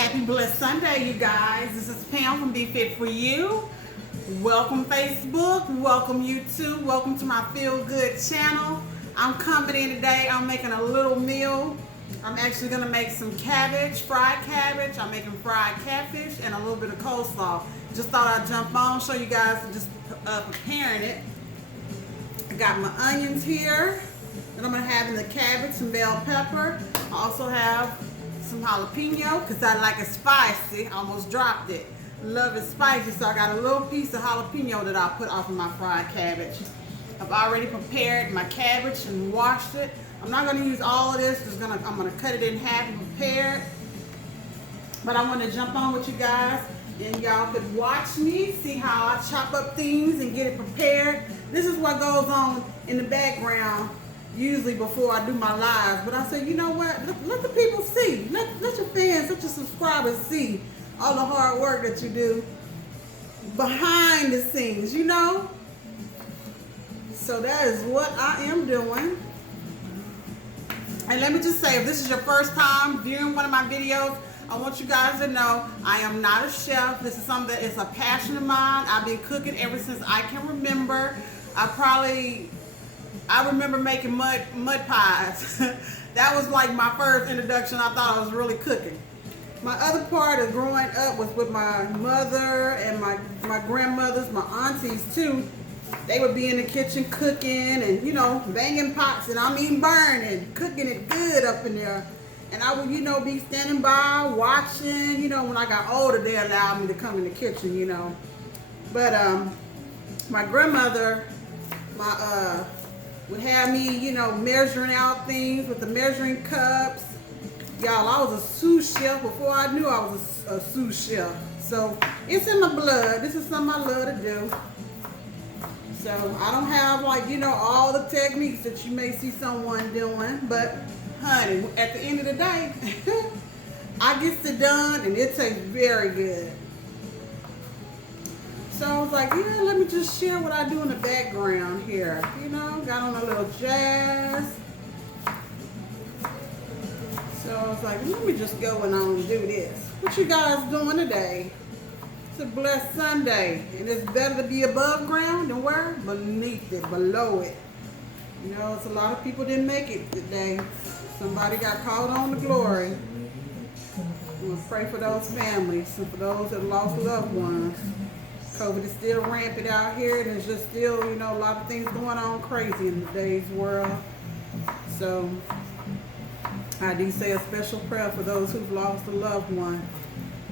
Happy blessed Sunday, you guys. This is Pam from Be Fit For You. Welcome Facebook, welcome YouTube, welcome to my Feel Good channel. I'm coming in today, I'm making a little meal. I'm actually gonna make some cabbage, fried cabbage. I'm making fried catfish and a little bit of coleslaw. Just thought I'd jump on, show you guys just preparing it. I got my onions here that I'm gonna have in the cabbage, some bell pepper. I also have some jalapeno because I like it spicy. I almost dropped it. Love it spicy, so I got a little piece of jalapeno that I'll put off of my fried cabbage. I've already prepared my cabbage and washed it. I'm not going to use all of this. I'm going to cut it in half and prepare it. But I want to jump on with you guys, and y'all could watch me, see how I chop up things and get it prepared. This is what goes on in the background usually before I do my lives. But I said, you know what? Let the people see. Let your fans, let your subscribers see all the hard work that you do behind the scenes, you know? So that is what I am doing. And let me just say, if this is your first time viewing one of my videos, I want you guys to know I am not a chef. This is something that is a passion of mine. I've been cooking ever since I can remember. I remember making mud pies. That was like my first introduction. I thought I was really cooking. My other part of growing up was with my mother and my grandmothers, my aunties too. They would be in the kitchen cooking and, you know, banging pots, and I mean burning, cooking it good up in there. And I would, you know, be standing by watching. You know, when I got older, they allowed me to come in the kitchen, you know. But my grandmother, would have me, you know, measuring out things with the measuring cups. Y'all, I was a sous chef before I knew I was a sous chef. So it's in my blood. This is something I love to do. So I don't have, like, you know, all the techniques that you may see someone doing, but honey, at the end of the day, I get it done and it tastes very good. So I was like, yeah, let me just share what I do in the background here. You know, got on a little jazz. So I was like, let me just go and on and do this. What you guys doing today? It's a blessed Sunday, and it's better to be above ground than where? Beneath it, below it. You know, it's a lot of people didn't make it today. Somebody got called on to glory. I'm gonna pray for those families and for those that lost loved ones. COVID is still rampant out here, and there's just still, you know, a lot of things going on crazy in today's world. So I do say a special prayer for those who've lost a loved one,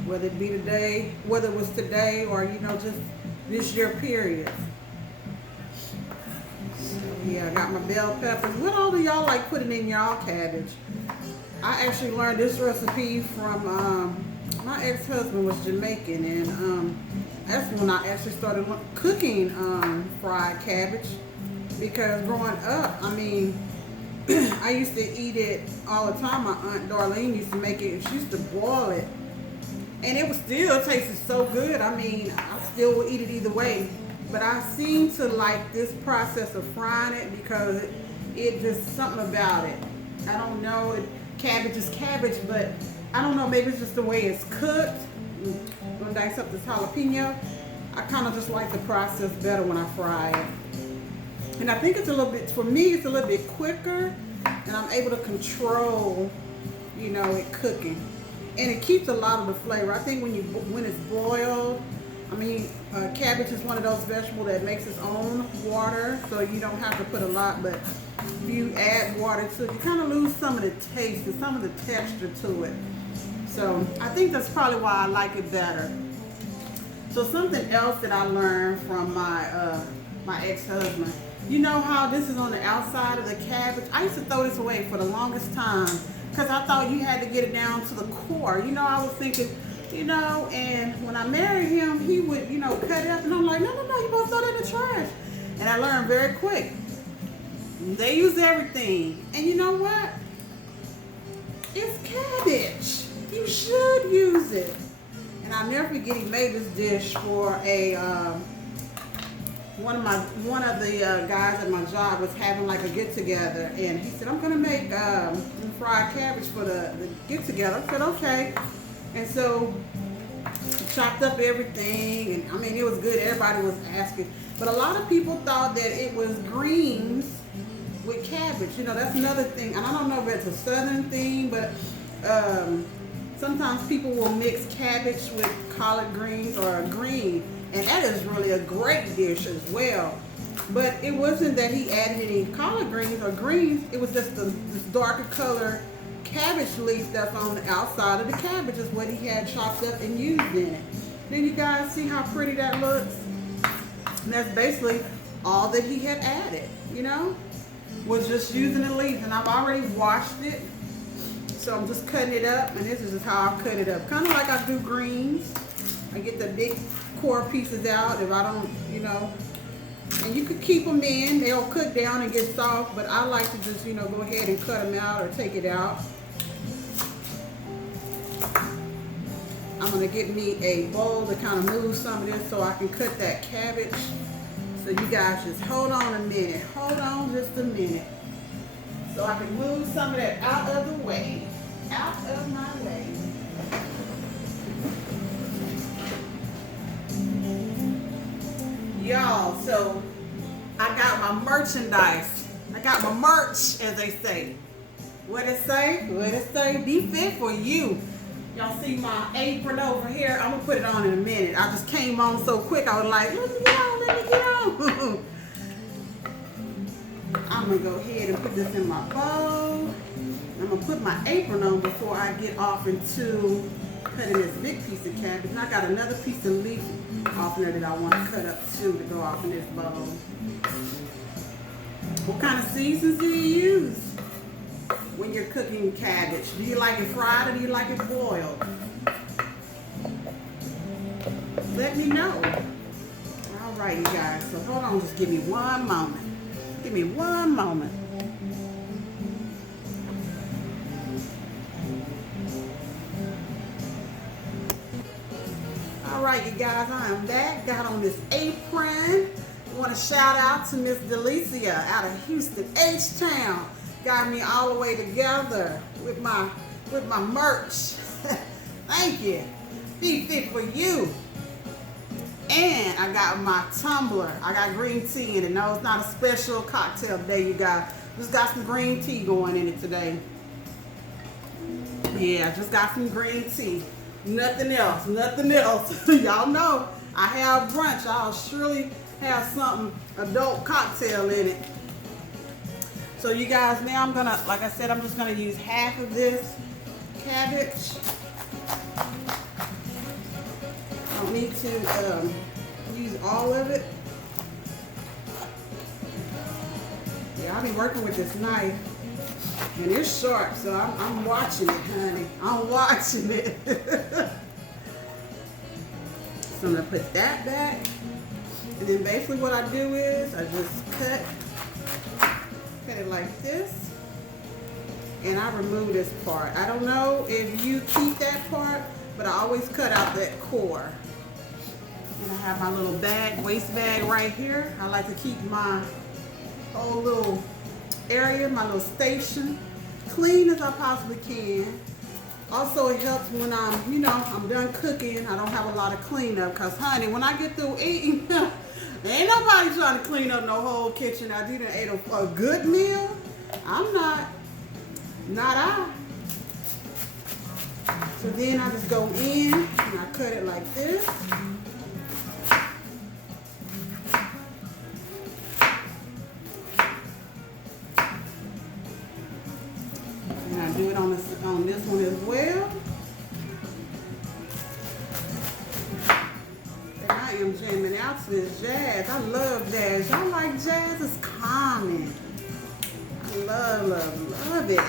whether it be today, whether it was today or, you know, just this year period. So, yeah, I got my bell peppers. What all do y'all like putting in y'all cabbage? I actually learned this recipe from my ex-husband was Jamaican, and that's when I actually started cooking fried cabbage, because growing up, I mean, I used to eat it all the time. My Aunt Darlene used to make it, and she used to boil it, and it was still tasted so good. I mean, I still would eat it either way, but I seem to like this process of frying it because it just something about it. I don't know, cabbage is cabbage, but I don't know, maybe it's just the way it's cooked. I'm gonna dice up this jalapeno. I kind of just like the process better when I fry it. And I think it's a little bit, for me, it's a little bit quicker, and I'm able to control, you know, it cooking. And it keeps a lot of the flavor. I think when it's boiled, I mean, cabbage is one of those vegetables that makes its own water, so you don't have to put a lot, but if you add water to it, you kind of lose some of the taste and some of the texture to it. So I think that's probably why I like it better. So something else that I learned from my ex-husband, you know how this is on the outside of the cabbage? I used to throw this away for the longest time because I thought you had to get it down to the core. You know, I was thinking, you know, and when I married him, he would, you know, cut it up, and I'm like, no, you're supposed to throw that in the trash. And I learned very quick. They use everything. And you know what? It's cabbage. You should use it. And I'll never forget, he made this dish for a one of the guys at my job was having like a get together, and he said, I'm gonna make fried cabbage for the get together. I said, okay. And so chopped up everything, and I mean it was good. Everybody was asking, but a lot of people thought that it was greens with cabbage. You know, that's another thing, and I don't know if it's a southern thing, but sometimes people will mix cabbage with collard greens or a green, and that is really a great dish as well. But it wasn't that he added any collard greens or greens. It was just this darker color cabbage leaf that's on the outside of the cabbage is what he had chopped up and used in it. Then you guys see how pretty that looks? And that's basically all that he had added, you know? Was just using the leaves, and I've already washed it. So I'm just cutting it up, and this is just how I cut it up. Kind of like I do greens. I get the big core pieces out if I don't, you know. And you could keep them in. They'll cook down and get soft, but I like to just, you know, go ahead and cut them out or take it out. I'm going to get me a bowl to kind of move some of this so I can cut that cabbage. So you guys just hold on a minute. Hold on just a minute. So I can move some of that out of the way. Out of my way. Y'all, so I got my merchandise. I got my merch, as they say. What it say? What it say? Be fit for you. Y'all see my apron over here? I'm gonna put it on in a minute. I just came on so quick. I was like, let me get on, let me get on. I'm gonna go ahead and put this in my bowl. I'm gonna put my apron on before I get off into cutting this big piece of cabbage. And I got another piece of leaf off there that I want to cut up too to go off in this bowl. What kind of seasons do you use when you're cooking cabbage? Do you like it fried or do you like it boiled? Let me know. All right, you guys. So hold on, just give me one moment. Give me one moment. All right, you guys, I am back. Got on this apron. I want to shout out to Miss Delicia out of Houston, H-Town. Got me all the way together with my merch. Thank you. Be fit for you. And I got my tumbler. I got green tea in it. No, it's not a special cocktail today, you guys. Just got some green tea going in it today. Yeah, just got some green tea. Nothing else, nothing else. Y'all know I have brunch. I'll surely have something, adult cocktail in it. So you guys, now I'm gonna, like I said, I'm just gonna use half of this cabbage. I don't need to use all of it. Yeah, I'll be working with this knife. And it's sharp, so I'm watching it, honey. I'm watching it. So I'm gonna put that back. And then basically what I do is I just cut it like this. And I remove this part. I don't know if you keep that part, but I always cut out that core. And I have my little bag, waist bag right here. I like to keep my whole little area, my little station, clean as I possibly can. Also, it helps when I'm, you know, I'm done cooking. I don't have a lot of cleanup because, honey, when I get through eating, there ain't nobody trying to clean up no whole kitchen. I didn't ate a good meal. I'm not I. So then I just go in and I cut it like this. Do it on this one as well. And I am jamming out to this jazz. I love jazz. Y'all like jazz? It's calming. I love it.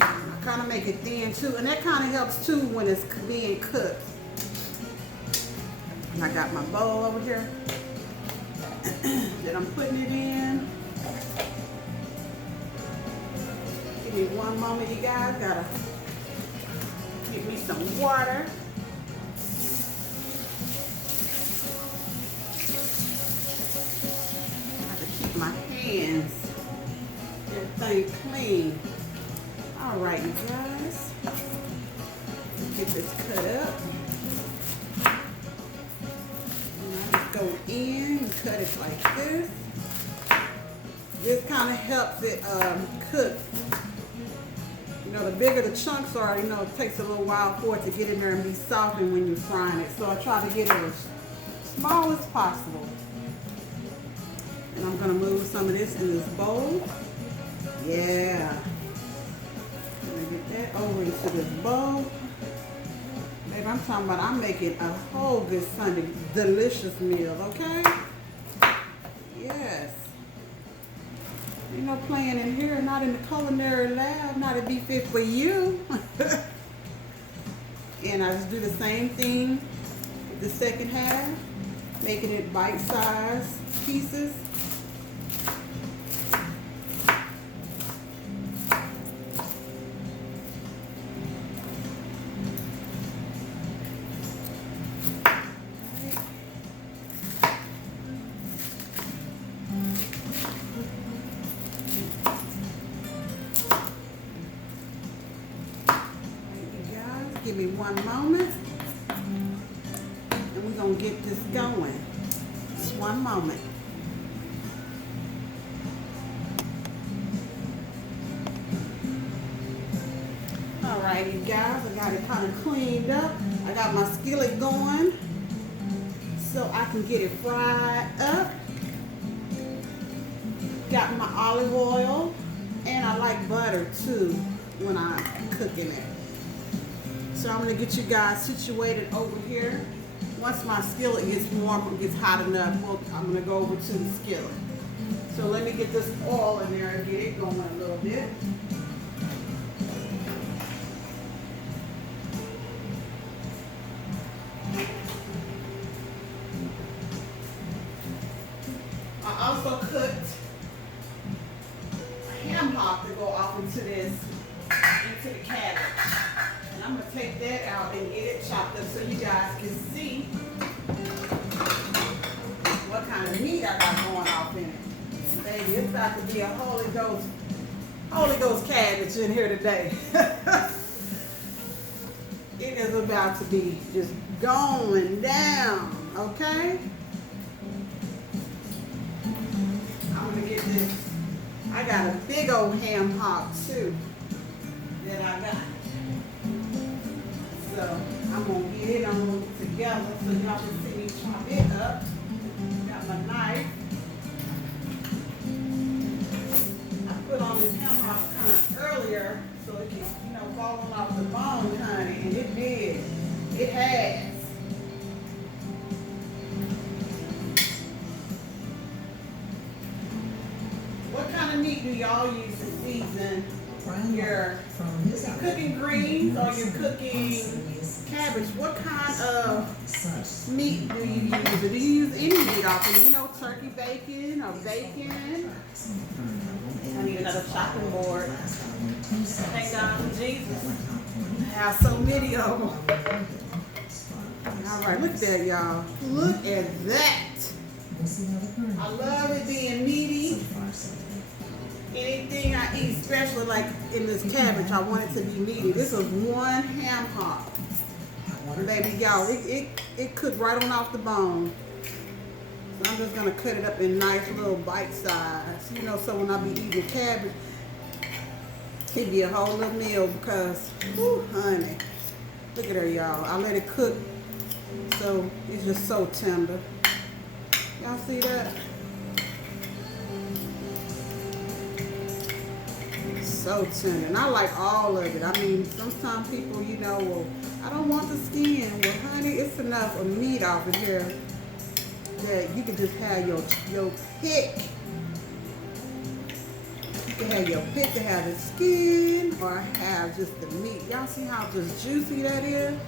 I kind of make it thin too, and that kind of helps too when it's being cooked. And I got my bowl over here that I'm putting it in. Give me one moment, you guys. Gotta get me some water. I have to keep my hands, everything clean. right, you guys. Get this cut up. And I just go in and cut it like this. This kind of helps it cook. You know, the bigger the chunks are, you know, it takes a little while for it to get in there and be softened when you're frying it. So I try to get it as small as possible. And I'm gonna move some of this in this bowl. Yeah. I'm gonna get that over into this bowl. Baby, I'm talking about I'm making a whole good Sunday delicious meal, okay? Yes. Ain't no playing in here, not in the culinary lab, not to be fit for you. And I just do the same thing with the second half, making it bite-sized pieces. Give me one moment, and we're gonna get this going. Just one moment. All right, you guys, I got it kind of cleaned up. I got my skillet going so I can get it fried up. Got my olive oil, and I like butter too when I'm cooking it. So I'm gonna get you guys situated over here. Once my skillet gets warm, gets hot enough, I'm gonna go over to the skillet. So let me get this oil in there and get it going a little bit. I also cooked a ham hock to go off into the cabbage. I'm gonna take that out and get it chopped up so you guys can see what kind of meat I got going off in it. Baby, it's about to be a Holy Ghost cabbage in here today. It is about to be just going down, okay? I'm gonna get this. I got a big old ham hock too that I got. So I'm gonna get it on together so y'all can see me chop it up. Got my knife. I put on this ham hock kind of earlier so it can, you know, fall off the bone, honey, and it did. It has. What kind of meat do y'all use to season your cooking greens or you're cooking cabbage? What kind of meat do you use? Or do you use any meat often? You know, turkey bacon or bacon? I need another chopping board. Thank God for Jesus. I have so many of them. All right, look at that, y'all. Look at that. I love it being meaty. Anything I eat, especially like in this cabbage, I want it to be meaty. This is one ham hock. Baby, y'all, it cooked right on off the bone. So I'm just gonna cut it up in nice little bite size. You know, so when I be eating cabbage, it'd be a whole little meal because, whew, honey. Look at her, y'all. I let it cook, so it's just so tender. Y'all see that? So tender, and I like all of it. I mean, sometimes people, you know, well, I don't want the skin. Well, honey, it's enough of meat off of here that you can just have your pick. You can have your pick to have the skin or have just the meat. Y'all see how just juicy that is?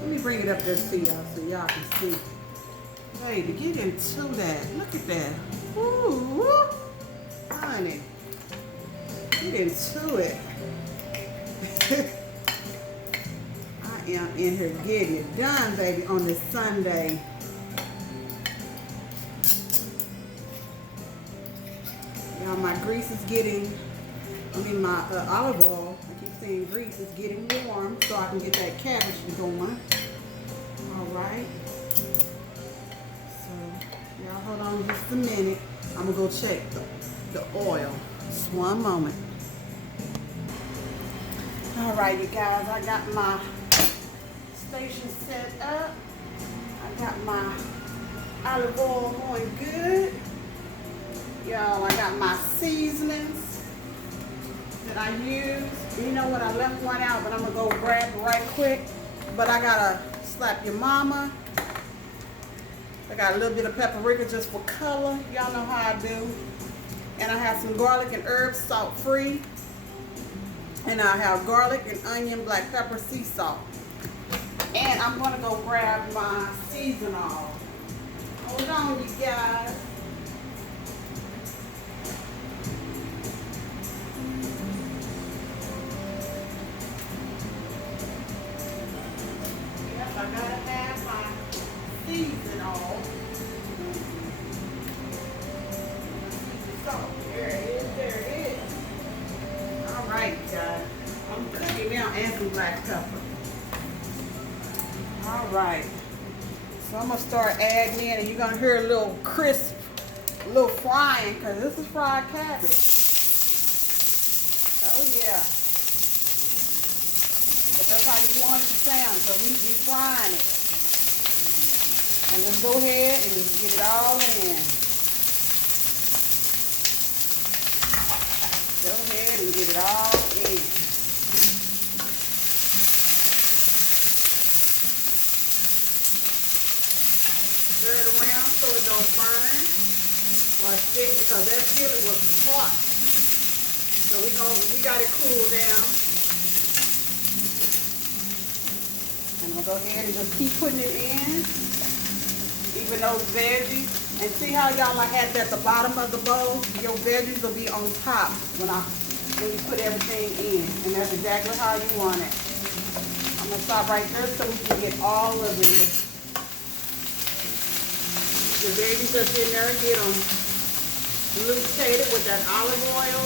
Let me bring it up there to y'all so y'all can see. Baby, get into that. Look at that. Ooh, honey. Get into it. I am in here getting it done, baby, on this Sunday. Y'all, my grease is getting, my olive oil, I keep saying grease is getting warm so I can get that cabbage going. All right. So y'all hold on just a minute. I'm gonna go check the oil. Just one moment. All right, you guys, I got my station set up. I got my olive oil going good. Y'all, I got my seasonings that I use. You know what, I left one out, but I'm gonna go grab it right quick. But I gotta slap your mama. I got a little bit of paprika just for color. Y'all know how I do. And I have some garlic and herbs, salt free. And I have garlic and onion, black pepper, sea salt. And I'm gonna go grab my seasonal. Hold on, you guys. Yes, I gotta have my seasonal. Salt. There it is, there it is. All right, guys. I'm cooking now and some black pepper. All right. So I'm gonna start adding in, and you're gonna hear a little crisp, a little frying, because this is fried cabbage. Oh yeah. But that's how you want it to sound, so we be frying it. And let's go ahead and just get it all in. Go ahead and get it all in. Stir it around so it don't burn or stick, because that skillet was hot. So we got it cool down. And we'll go ahead and just keep putting it in. Even those veggies. And see how y'all, I had that at the bottom of the bowl? Your veggies will be on top when you put everything in. And that's exactly how you want it. I'm gonna stop right there so we can get all of this. The veggies that's in there, get them lubricated with that olive oil.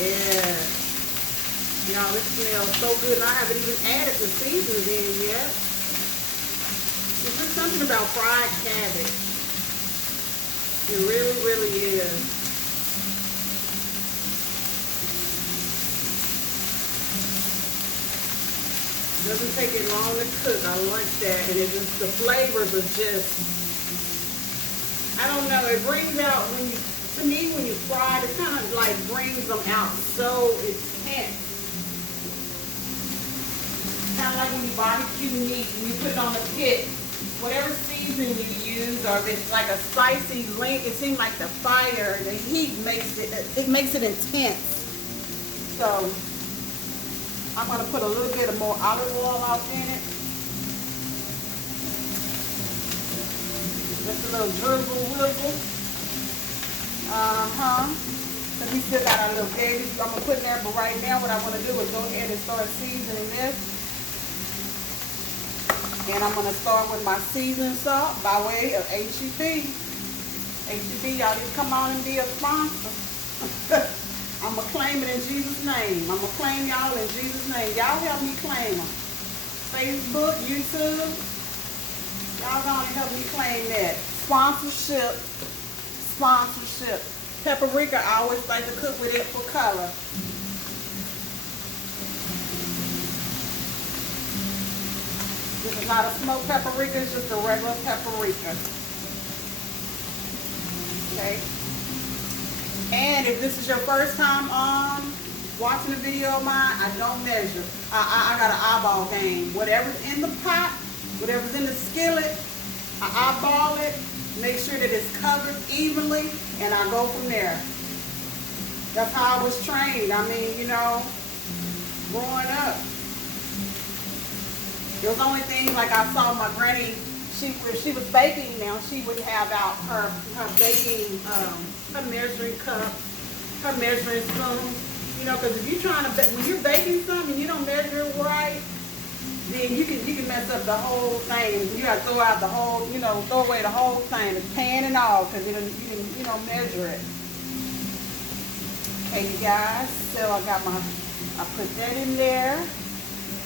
Yeah. Y'all, it smells so good. And I haven't even added the seasonings in yet. There's just something about fried cabbage. It really, really is. Doesn't take it long to cook. I like that. And it just, the flavors are just, I don't know, it brings out, to me, when you fry it, it kind of like brings them out so intense. Kind of like when you barbecue meat and you put it on the pit, whatever season you use, or if it's like a spicy link, it seems like the fire, the heat makes it intense. So I'm going to put a little bit of more olive oil out in it. Just a little drizzle. Because we still got our little babies I'm going to put in there. But right now what I want to do is go ahead and start seasoning this. And I'm going to start with my seasoned salt by way of HEB. HEB, y'all need to come on and be a sponsor. I'm going to claim it in Jesus' name. I'm going to claim y'all in Jesus' name. Y'all help me claim them. Facebook, YouTube. Y'all going to help me claim that. Sponsorship. Paprika, I always like to cook with it for color. This is not a smoked paprika, it's just a regular paprika. Okay. And if this is your first time on watching a video of mine, I don't measure. I got an eyeball game. Whatever's in the pot, whatever's in the skillet, I eyeball it, make sure that it's covered evenly, and I go from there. That's how I was trained. I mean, you know, growing up. It was only thing like I saw my granny, if she was baking now, she would have out her baking, her measuring cup, her measuring spoon. You know, because if you're trying to, when you're baking something and you don't measure it right, then you can mess up the whole thing. You got to throw out the whole, you know, throw away the whole thing, the pan and all, because you don't measure it. Hey you guys, so I put that in there.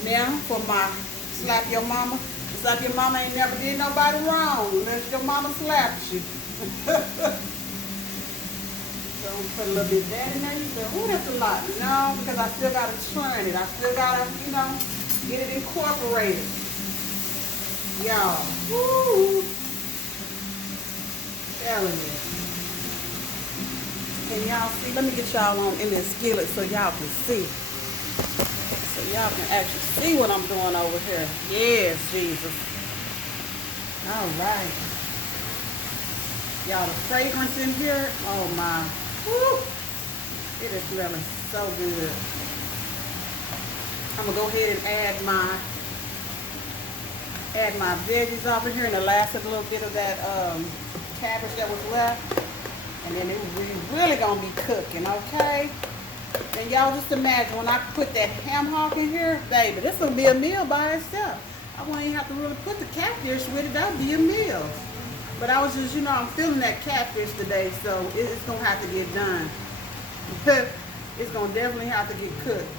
Now for my slap your mama. Slap your mama ain't never did nobody wrong unless your mama slapped you. So put a little bit of that in there. You say, oh, that's a lot. No, because I still gotta churn it. I still gotta, get it incorporated. Y'all. Woo! Telling you. Can y'all see? Let me get y'all on in this skillet so y'all can see. So y'all can actually see what I'm doing over here. Yes, Jesus. All right. Y'all, the fragrance in here, oh my. Woo. It is smelling so good. I'm gonna go ahead and add my veggies over here and the last little bit of that cabbage that was left. And then we really gonna be cooking, okay? And y'all just imagine when I put that ham hock in here, baby, this gonna be a meal by itself. I won't even have to really put the catfish with it, that'll be a meal. But I was just, I'm feeling that catfish today, so it's gonna have to get done. It's gonna definitely have to get cooked.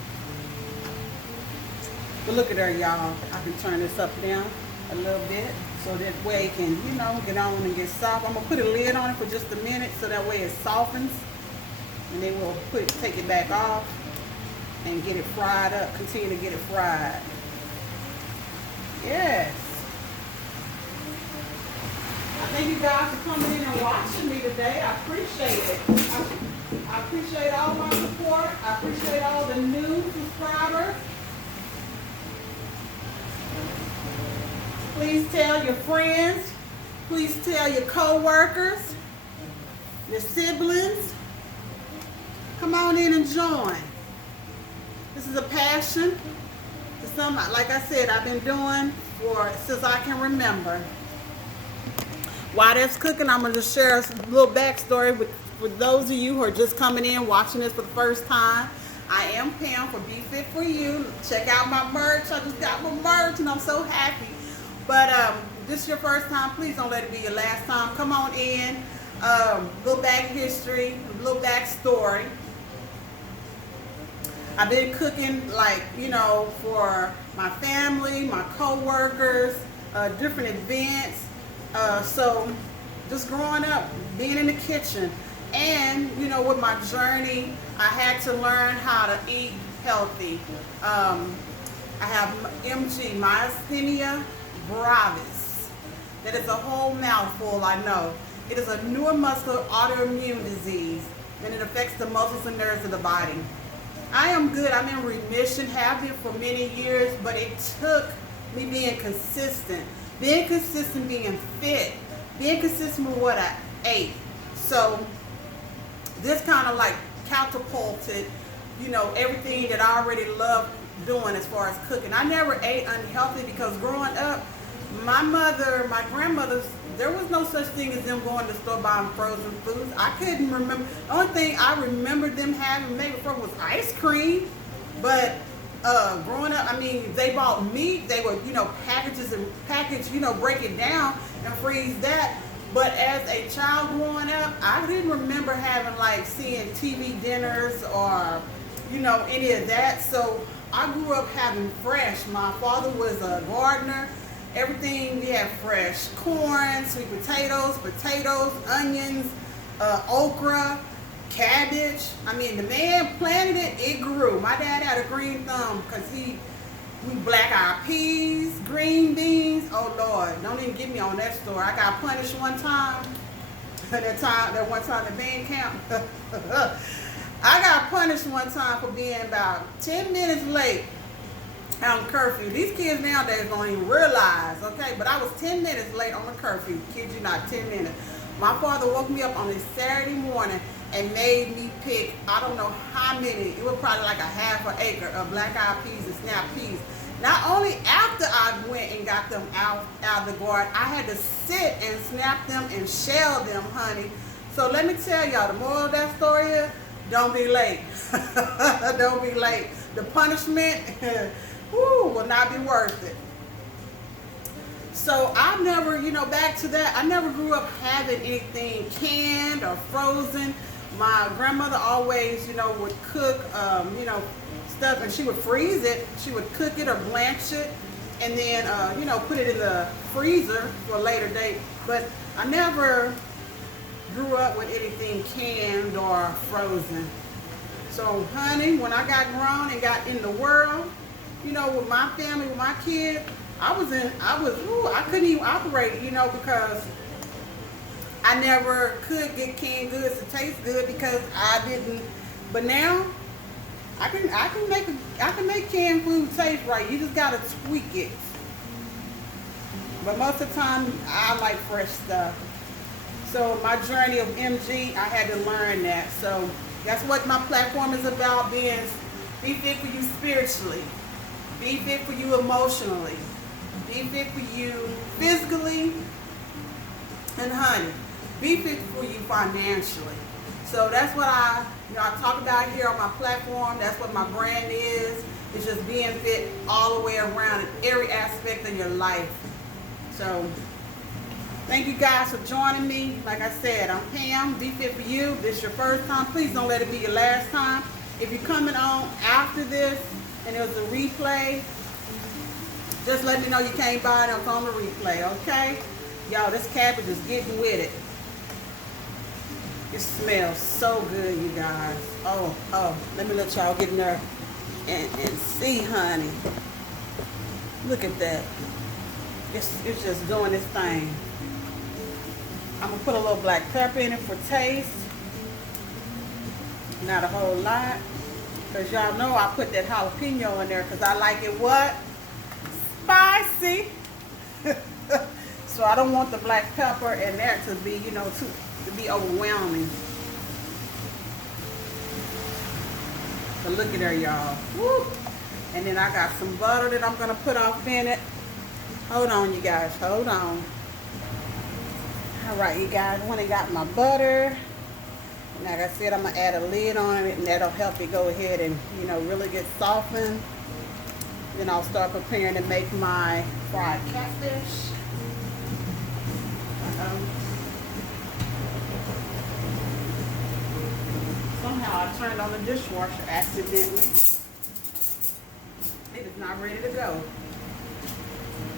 But look at her, y'all. I can turn this up down a little bit so that way it can, get on and get soft. I'm gonna put a lid on it for just a minute so that way it softens. And then we'll take it back off and get it fried up, continue to get it fried. Yes. I thank you guys for coming in and watching me today. I appreciate it. I appreciate all my support. I appreciate all the new subscribers. Please tell your friends. Please tell your co-workers, your siblings. Come on in and join. This is a passion. It's something, like I said, I've been doing since I can remember. While that's cooking, I'm going to share a little backstory with those of you who are just coming in, watching this for the first time. I am Pam for Be Fit For You. Check out my merch. I just got my merch and I'm so happy. But this is your first time, please don't let it be your last time. Come on in. Little back history, little back story. I've been cooking for my family, my co-workers, different events. So just growing up, being in the kitchen, and with my journey, I had to learn how to eat healthy. I have MG, myasthenia gravis. That is a whole mouthful, I know. It is a neuromuscular autoimmune disease, and it affects the muscles and nerves of the body. I am good. I'm in remission, have been for many years, but it took me being consistent, being fit, being consistent with what I ate. So this kind of catapulted, everything that I already loved doing as far as cooking. I never ate unhealthy because growing up, my grandmother, there was no such thing as them going to the store buying frozen foods. I couldn't remember. The only thing I remembered them having maybe from was ice cream. But growing up, they bought meat. They would, package, break it down and freeze that. But as a child growing up, I didn't remember having seeing TV dinners or, any of that. So I grew up having fresh. My father was a gardener. Everything we had fresh. Corn, sweet potatoes, onions, okra, cabbage. The man planted it, it grew. My dad had a green thumb because we black-eyed peas, green beans. Oh Lord, don't even get me on that story. I got punished one time. That one time at band camp. I got punished one time for being about 10 minutes late on curfew. These kids nowadays don't even realize, okay? But I was 10 minutes late on the curfew. Kid you not, 10 minutes. My father woke me up on a Saturday morning and made me pick, I don't know how many, it was probably like a half an acre of black-eyed peas and snap peas. Not only after I went and got them out of the garden, I had to sit and snap them and shell them, honey. So let me tell y'all, the moral of that story is, don't be late. Don't be late. The punishment will not be worth it. So I never, back to that, I never grew up having anything canned or frozen. My grandmother always, you know, would cook, you know, stuff, and she would freeze it. She would cook it or blanch it, and then, you know, put it in the freezer for a later date. But I never grew up with anything canned or frozen. So, honey, when I got grown and got in the world, you know, with my family, with my kids, I couldn't even operate, you know, because I never could get canned goods to taste good because I didn't. But now I can make canned food taste right. You just gotta tweak it. But most of the time, I like fresh stuff. So my journey of MG, I had to learn that. So that's what my platform is about: be fit for you spiritually, be fit for you emotionally, be fit for you physically, and honey, be fit for you financially. So that's what I talk about here on my platform. That's what my brand is. It's just being fit all the way around in every aspect of your life. So thank you guys for joining me. Like I said, I'm Pam, Be Fit For You. If this is your first time, please don't let it be your last time. If you're coming on after this and it was a replay, just let me know you came by and it's on the replay, okay? Y'all, this cabbage is getting with it. It smells so good, you guys. Oh, let me let y'all get in there and see, honey. Look at that. It's just doing its thing. I'm gonna put a little black pepper in it for taste. Not a whole lot, because y'all know I put that jalapeno in there because I like it what? Spicy. So I don't want the black pepper in there to be, you know, to be overwhelming. But look at there, y'all. Woo! And then I got some butter that I'm gonna put off in it. Hold on, you guys, hold on. All right, you guys, when I got my butter, like I said, I'm gonna add a lid on it, and that'll help it go ahead and, you know, really get softened. Then I'll start preparing to make my fried catfish. Somehow I turned on the dishwasher accidentally. It is not ready to go.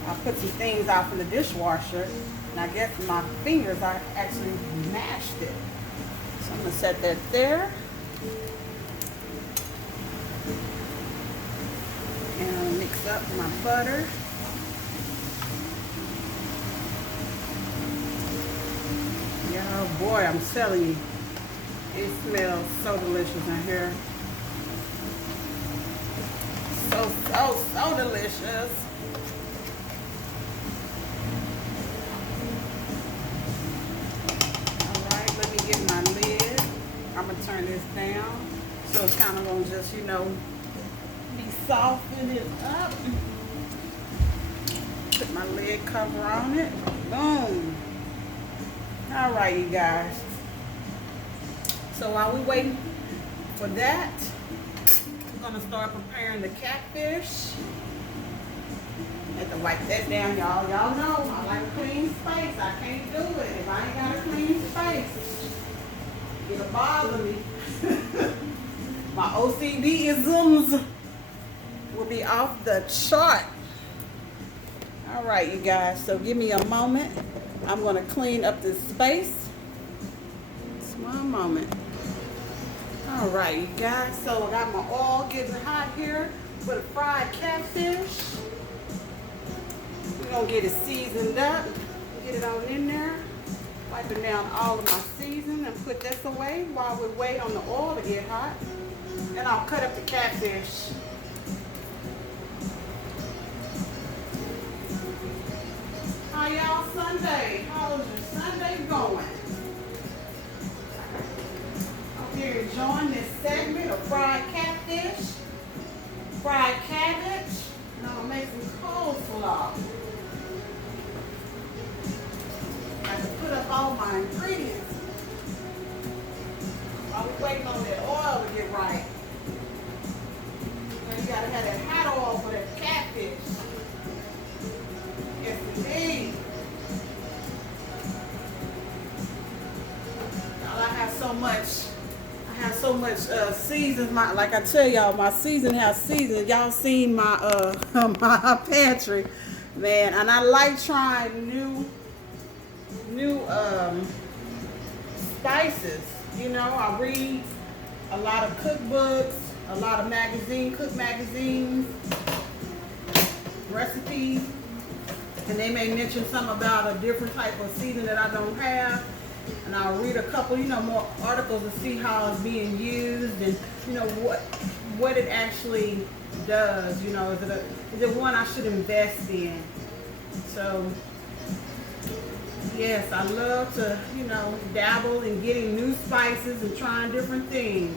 I put some things out in the dishwasher, and I guess my fingers, I actually mashed it. So I'm gonna set that there. And I'll mix up my butter. Yeah, boy, I'm telling you, it smells so delicious in here. So delicious. Alright, let me get my lid. I'm going to turn this down. So it's kind of going to just, you know, be softened it up. Put my lid cover on it. Boom. Alright, you guys. So while we're waiting for that, we're going to start preparing the catfish. Have to wipe that down, y'all. Y'all know I like a clean space. I can't do it if I ain't got a clean space. It'll bother me. My OCD-isms will be off the chart. All right, you guys. So give me a moment. I'm going to clean up this space. Just one moment. All right, you guys. So I got my oil getting hot here for the fried catfish. We're going to get it seasoned up. Get it on in there. Wiping down all of my seasoning and put this away while we wait on the oil to get hot. And I'll cut up the catfish. How y'all Sunday? How's your Sunday going? Hope you're enjoying this segment of fried catfish, fried cabbage, and I'm going to make some coleslaw. I have to put up all my ingredients while we're waiting on that oil to get right. You gotta have that hot oil for that catfish. Yes, indeed. Y'all, I have so much seasons. Like I tell y'all, my season has seasons. Y'all seen my my pantry, man, and I like trying new spices. You know, I read a lot of cookbooks, a lot of cook magazines, recipes, and they may mention something about a different type of season that I don't have. And I'll read a couple, more articles to see how it's being used and, what it actually does. Is it one I should invest in? So, yes, I love to, dabble in getting new spices and trying different things.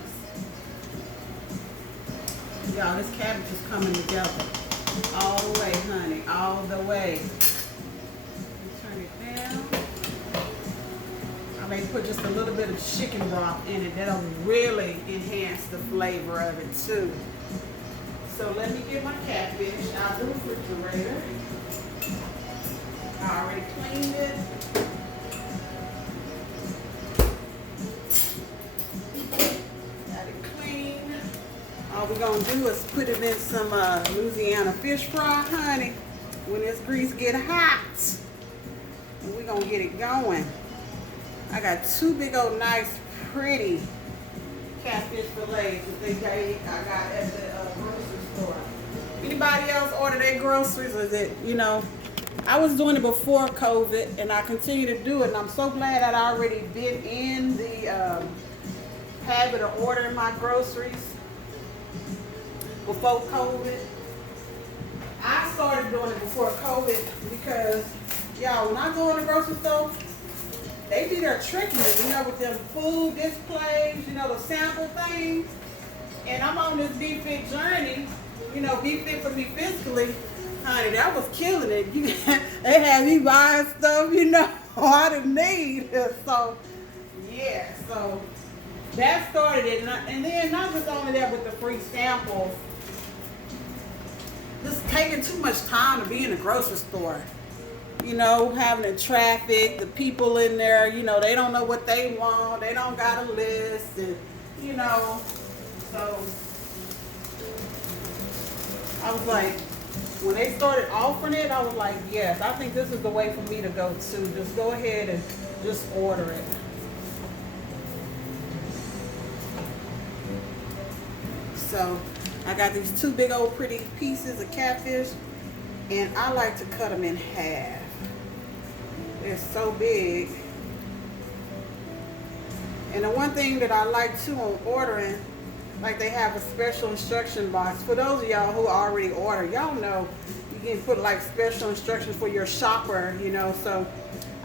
Y'all, this cabbage is coming together all the way, honey, all the way. Turn it down. I may put just a little bit of chicken broth in it. That'll really enhance the flavor of it too. So let me get my catfish out of the refrigerator. I already cleaned it. Got it clean. All we're gonna do is put it in some Louisiana fish fry, honey. When this grease get hot, and we're gonna get it going. I got two big old nice pretty catfish fillets that I got at the grocery store. Anybody else order their groceries? Or is it, I was doing it before COVID and I continue to do it, and I'm so glad that I already been in the habit of ordering my groceries before COVID. I started doing it before COVID because, y'all, when I go in the grocery store, they be there tricking me, with them food displays, the sample things. And I'm on this Be Fit journey, Be Fit for me physically. Honey, that was killing it. They had me buying stuff, I didn't need. So, yeah, so that started it. And then not just only that with the free samples, just taking too much time to be in the grocery store. Having the traffic, the people in there, they don't know what they want. They don't got a list, and, so I was like, when they started offering it, I was like, yes, I think this is the way for me to go too. Just go ahead and just order it. So I got these two big old pretty pieces of catfish, and I like to cut them in half. They're so big. And the one thing that I like too on ordering, like they have a special instruction box. For those of y'all who already order, y'all know you can put like special instructions for your shopper, So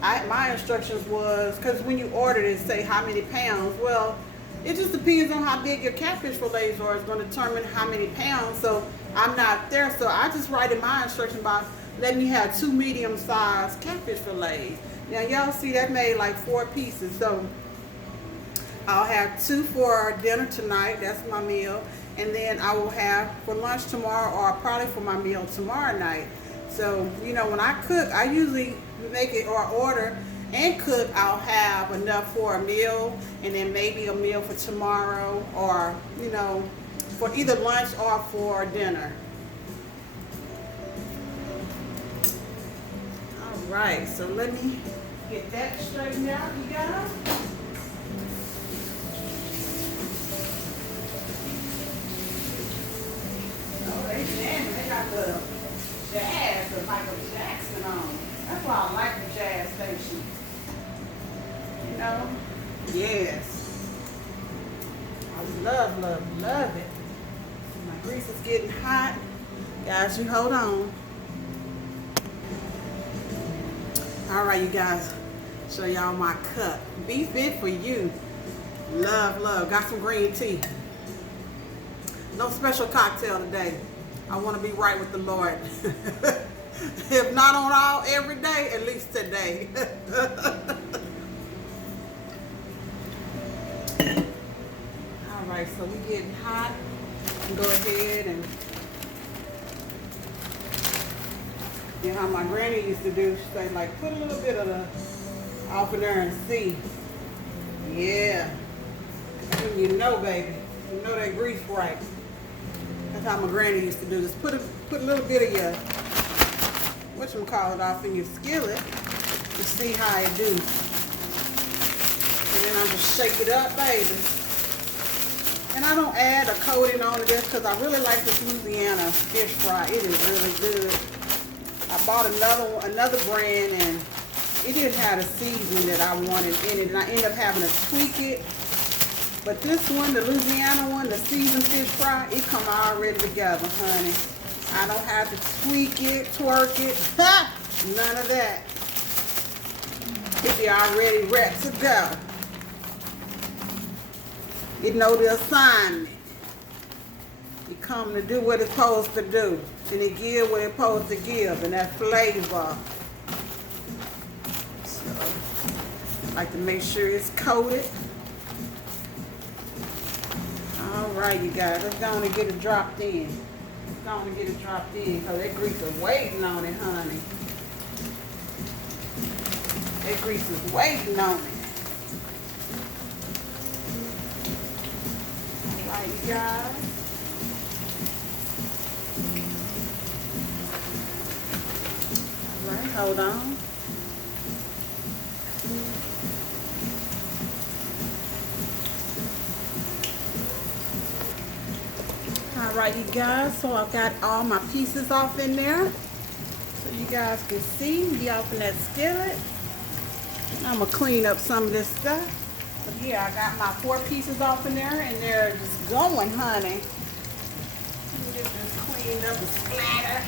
my instructions was, because when you order it, say how many pounds. Well, it just depends on how big your catfish fillets are. It's going to determine how many pounds. So I'm not there. So I just write in my instruction box, letting you have 2 medium-sized catfish fillets. Now, y'all see that made like 4 pieces. So I'll have 2 for dinner tonight. That's my meal. And then I will have for lunch tomorrow, or probably for my meal tomorrow night. So, when I cook, I usually make it or order and cook. I'll have enough for a meal, and then maybe a meal for tomorrow, or, for either lunch or for dinner. All right, so let me get that straightened out, you guys. Oh, they jamming. They got the jazz of Michael Jackson on. That's why I like the jazz station. Yes. I love it. My grease is getting hot. Guys, you hold on. All right, you guys. Show y'all my cup. Be Fit for you. Love. Got some green tea. No special cocktail today. I want to be right with the Lord. If not on every day, at least today. All right, so we getting hot. Go ahead and how my granny used to do. She say, like, put a little bit of the off in there and see. Yeah. You know, baby. You know that grease right. That's how my granny used to do this. Put a little bit of your whatchamacallit off in your skillet to see how it do. And then I just shake it up, baby. And I don't add a coating on this because I really like this Louisiana fish fry. It is really good. I bought another brand and it didn't have the seasoning that I wanted in it, and I ended up having to tweak it. But this one, the Louisiana one, the seasoned fish fry, it come already together, honey. I don't have to tweak it, twerk it, none of that. It be already ready to go. It know the assignment. It come to do what it's supposed to do, and it give what it's supposed to give, and that flavor. So, I like to make sure it's coated. All right, you guys, let's go on and get it dropped in. Let's go on and get it dropped in, because that grease is waiting on it, honey. That grease is waiting on it. All right, you guys. All right, hold on. Alright, you guys, so I've got all my pieces off in there so you guys can see me off in that skillet. I'm going to clean up some of this stuff. But yeah, I got my 4 pieces off in there and they're just going, honey. Get this cleaned up and splattered.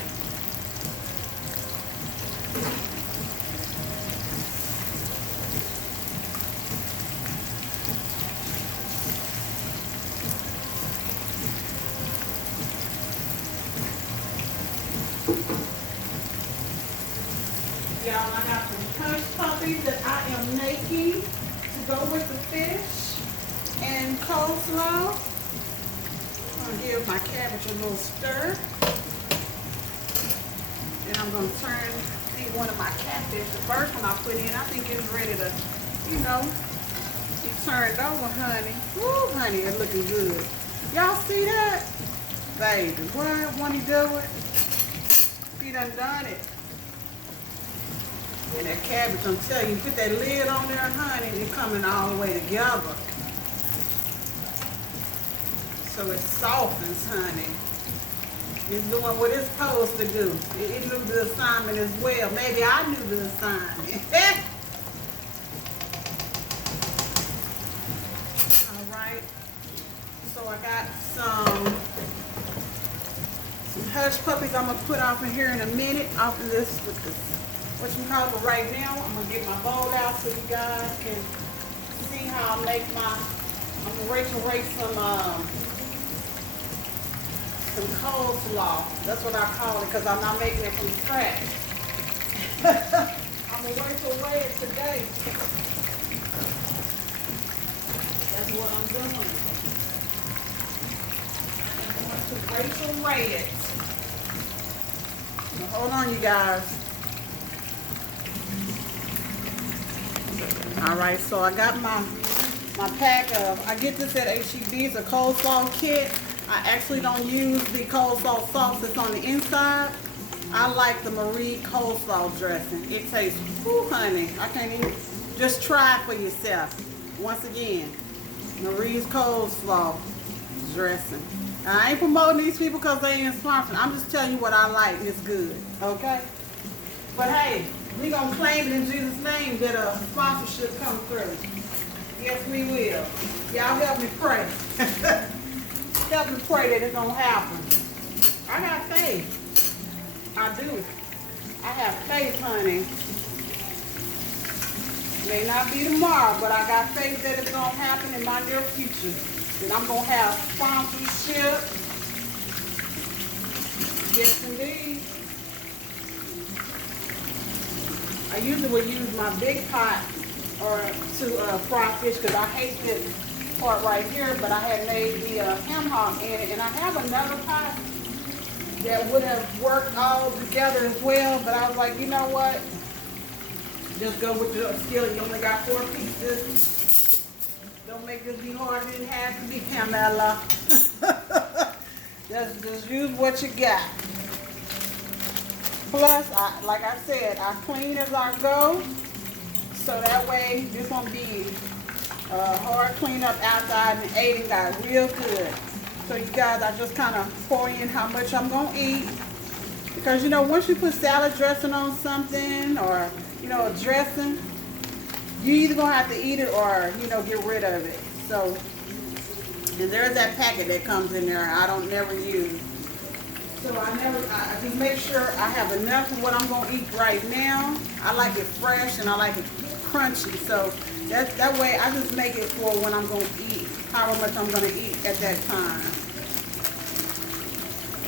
Y'all, I got some hush puppies that I am making to go with the fish and coleslaw. I'm going to give my cabbage a little stir. Then I'm going to turn, I think one of my catfish, the first one I put in, I think it's ready to, you know, be turned over, honey. Woo, honey, it's looking good. Y'all see that? Baby, what? Won't he do it? He done it. And that cabbage, I'm telling you, put that lid on there, honey, it's coming all the way together. So it softens, honey. It's doing what it's supposed to do. It knew the assignment as well. Maybe I knew the assignment. All right. So I got some hush puppies I'm going to put off in here in a minute, off of this with this. But right now, I'm going to get my bowl out so you guys can see how I make my, I'm going to rake some coleslaw. That's what I call it, because I'm not making it from scratch. I'm going to away it today. That's what I'm doing. I'm going to away it. Now, hold on, you guys. Alright, so I got my pack of, I get this at HEB, it's a coleslaw kit. I actually don't use the coleslaw sauce that's on the inside. I like the Marie coleslaw dressing. It tastes, whoo, honey, I can't even, just try it for yourself. Once again, Marie's coleslaw dressing. Now, I ain't promoting these people because they ain't sponsored. I'm just telling you what I like, it's good, okay? But hey, we gonna claim it in Jesus' name that a sponsorship come through. Yes, we will. Y'all help me pray. Help me pray that it's gonna happen. I got faith. I do. I have faith, honey. May not be tomorrow, but I got faith that it's gonna happen in my near future. That I'm gonna have sponsorship. Yes, indeed. I usually would use my big pot or to fry fish because I hate this part right here, but I had made the ham hock in it, and I have another pot that would have worked all together as well, but I was like, you know what? Just go with the skillet. You only got 4 pieces. Go Don't make this be harder than it has to be, Pamela. just use what you got. Plus, like I said, I clean as I go. So that way, this won't be hard cleanup outside, and Aiden got real good. So you guys, I just kind of pour in how much I'm going to eat. Because, you know, once you put salad dressing on something or, you know, a dressing, you either going to have to eat it or, you know, get rid of it. So, and there's that packet that comes in there I don't never use. So I just make sure I have enough of what I'm going to eat right now. I like it fresh and I like it crunchy. So that way I just make it for when I'm going to eat, however much I'm going to eat at that time.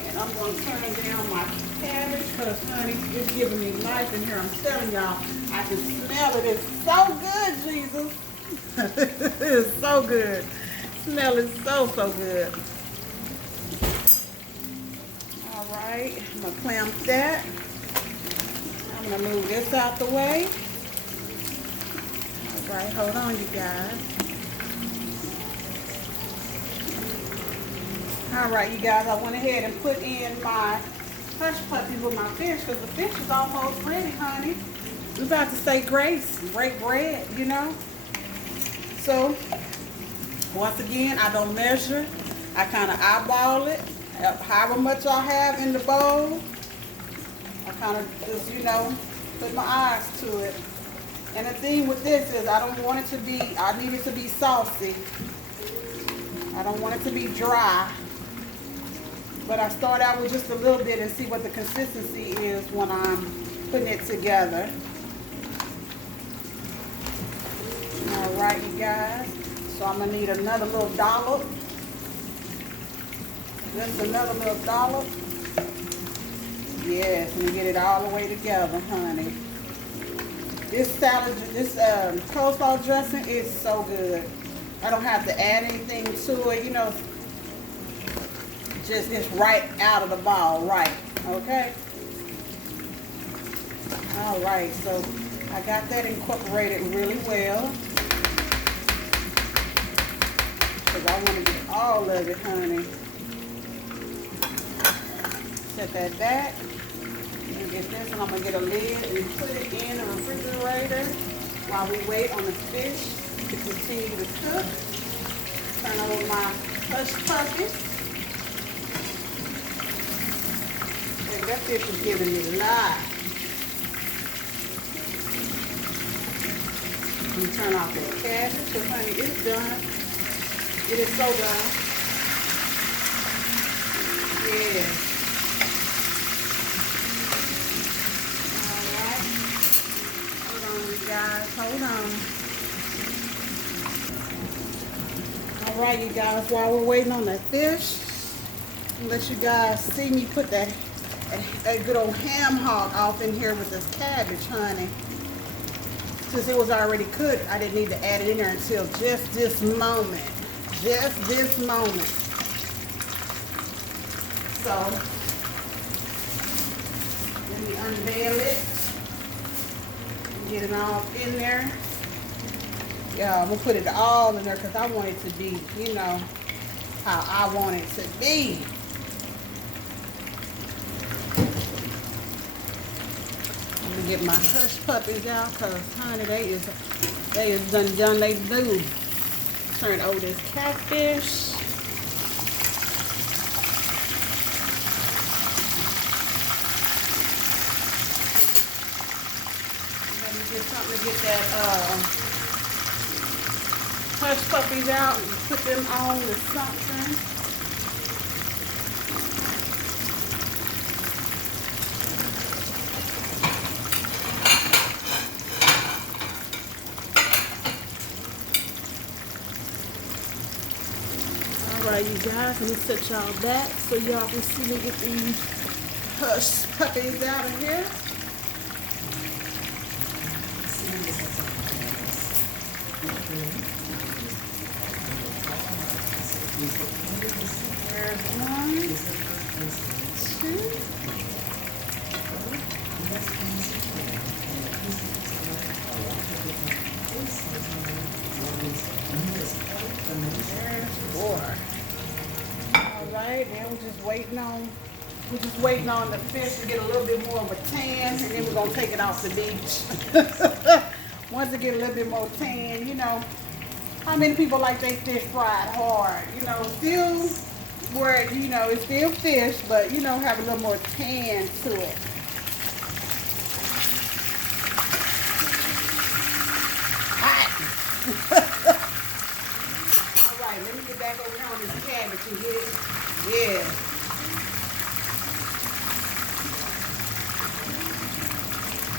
And I'm going to turn down my cabbage because, honey, it's giving me life in here. I'm telling y'all, I can smell it. It's so good, Jesus. It's so good. Smell is so good. All right, I'm going to clamp that. I'm going to move this out the way. All right, hold on, you guys. All right, you guys, I went ahead and put in my hush puppies with my fish because the fish is almost ready, honey. We're about to say grace, break bread, you know. So, once again, I don't measure. I kind of eyeball it. However much I have in the bowl, I kind of just, you know, put my eyes to it. And the thing with this is I don't want it to be, I need it to be saucy. I don't want it to be dry. But I start out with just a little bit and see what the consistency is when I'm putting it together. All right, you guys. So I'm going to need another little dollop. Just another little dollop. Yes, and get it all the way together, honey. This salad, this coleslaw dressing is so good. I don't have to add anything to it, you know. Just it's right out of the bowl, right? Okay. All right, so I got that incorporated really well. Because I want to get all of it, honey. Set that back. And get this, and I'm going to get a lid and put it in the refrigerator while we wait on the fish to continue to cook. Turn over my hush puppies. And that fish is giving me life. Let me turn off the cabbage because, honey, it's done. It is so done. Yeah. Guys, hold on. All right, you guys, while we're waiting on that fish, I'll let you guys see me put that good old ham hock off in here with this cabbage, honey. Since it was already cooked, I didn't need to add it in there until just this moment. Just this moment. So, let me unveil it. Get it all in there. Yeah, I'm gonna put it all in there because I want it to be, you know, how I want it to be. I'm gonna get my hush puppies out because, honey, they is done they do. Turn over this catfish. Get something to get that hush puppies out and put them on with something. All right, you guys, let me set y'all back so y'all can see me get these hush puppies out of here. There's one, two. Yeah, we're just waiting on the fish to get a little bit more of a tan, and then we're gonna take it off the beach. Once it get a little bit more tan, you know, how many people like they fish fried hard? You know, still where, you know, it's still fish, but you know, have a little more tan to it. Hot. All right, let me get back over here on this cabbage and get it. Yeah.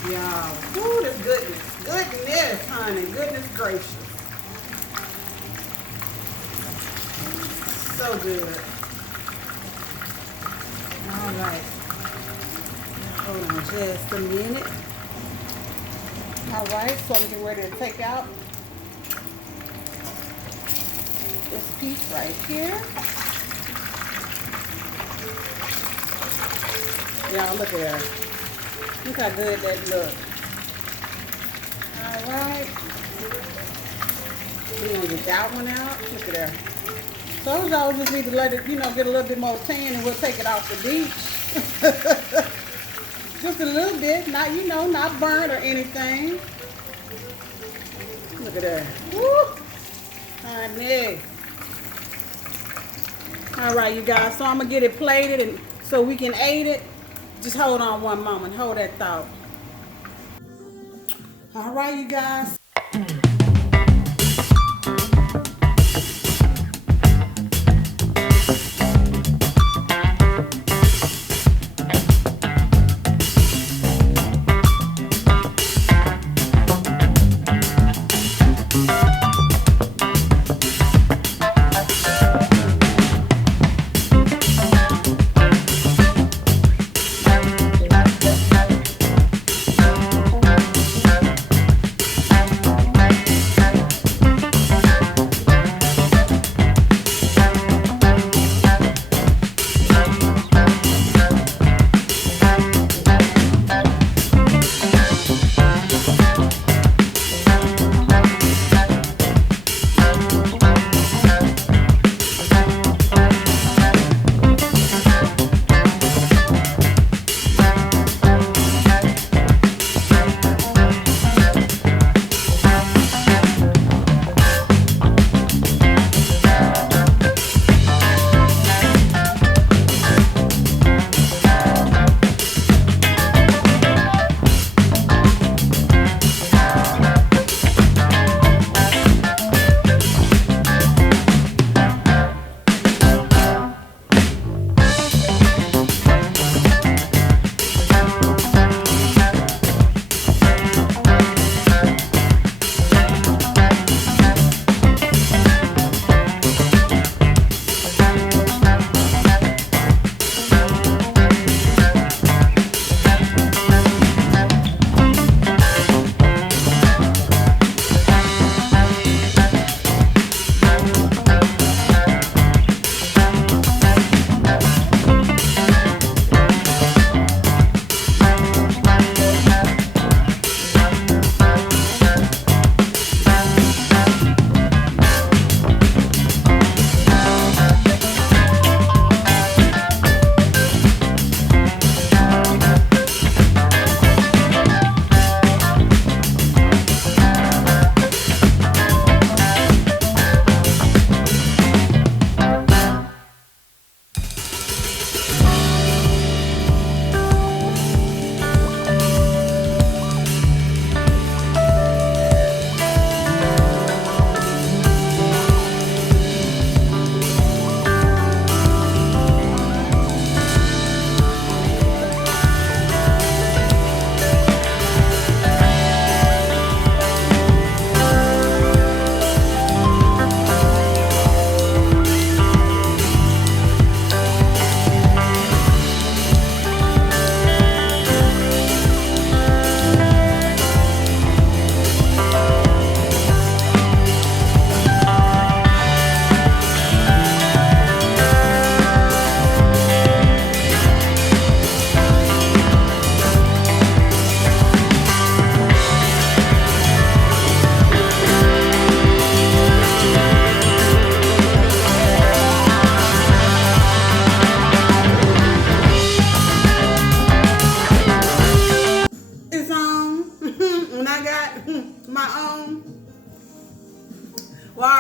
Y'all, woo, this goodness, honey, goodness gracious. So good. All right. Hold on just a minute. All right, so I'm getting ready to take out this piece right here. Y'all, look at that. Look how good that looks. All right. We're going to get that one out. Look at that. So y'all just need to let it, you know, get a little bit more tan, and we'll take it off the beach. Just a little bit. Not, you know, not burnt or anything. Look at that. Woo! Honey. All right, you guys. So I'm going to get it plated and so we can eat it. Just hold on one moment. Hold that thought. All right, you guys.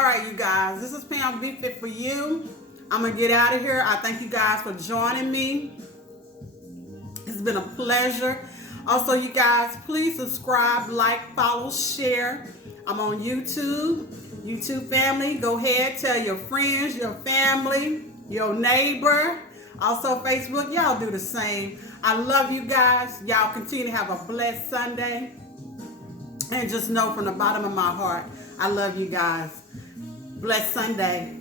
right, you guys. This is Pam, Be Fit For You. I'm going to get out of here. I thank you guys for joining me. It's been a pleasure. Also, you guys, please subscribe, like, follow, share. I'm on YouTube. YouTube family, go ahead, tell your friends, your family, your neighbor. Also, Facebook, y'all do the same. I love you guys. Y'all continue to have a blessed Sunday. And just know from the bottom of my heart, I love you guys. Blessed Sunday.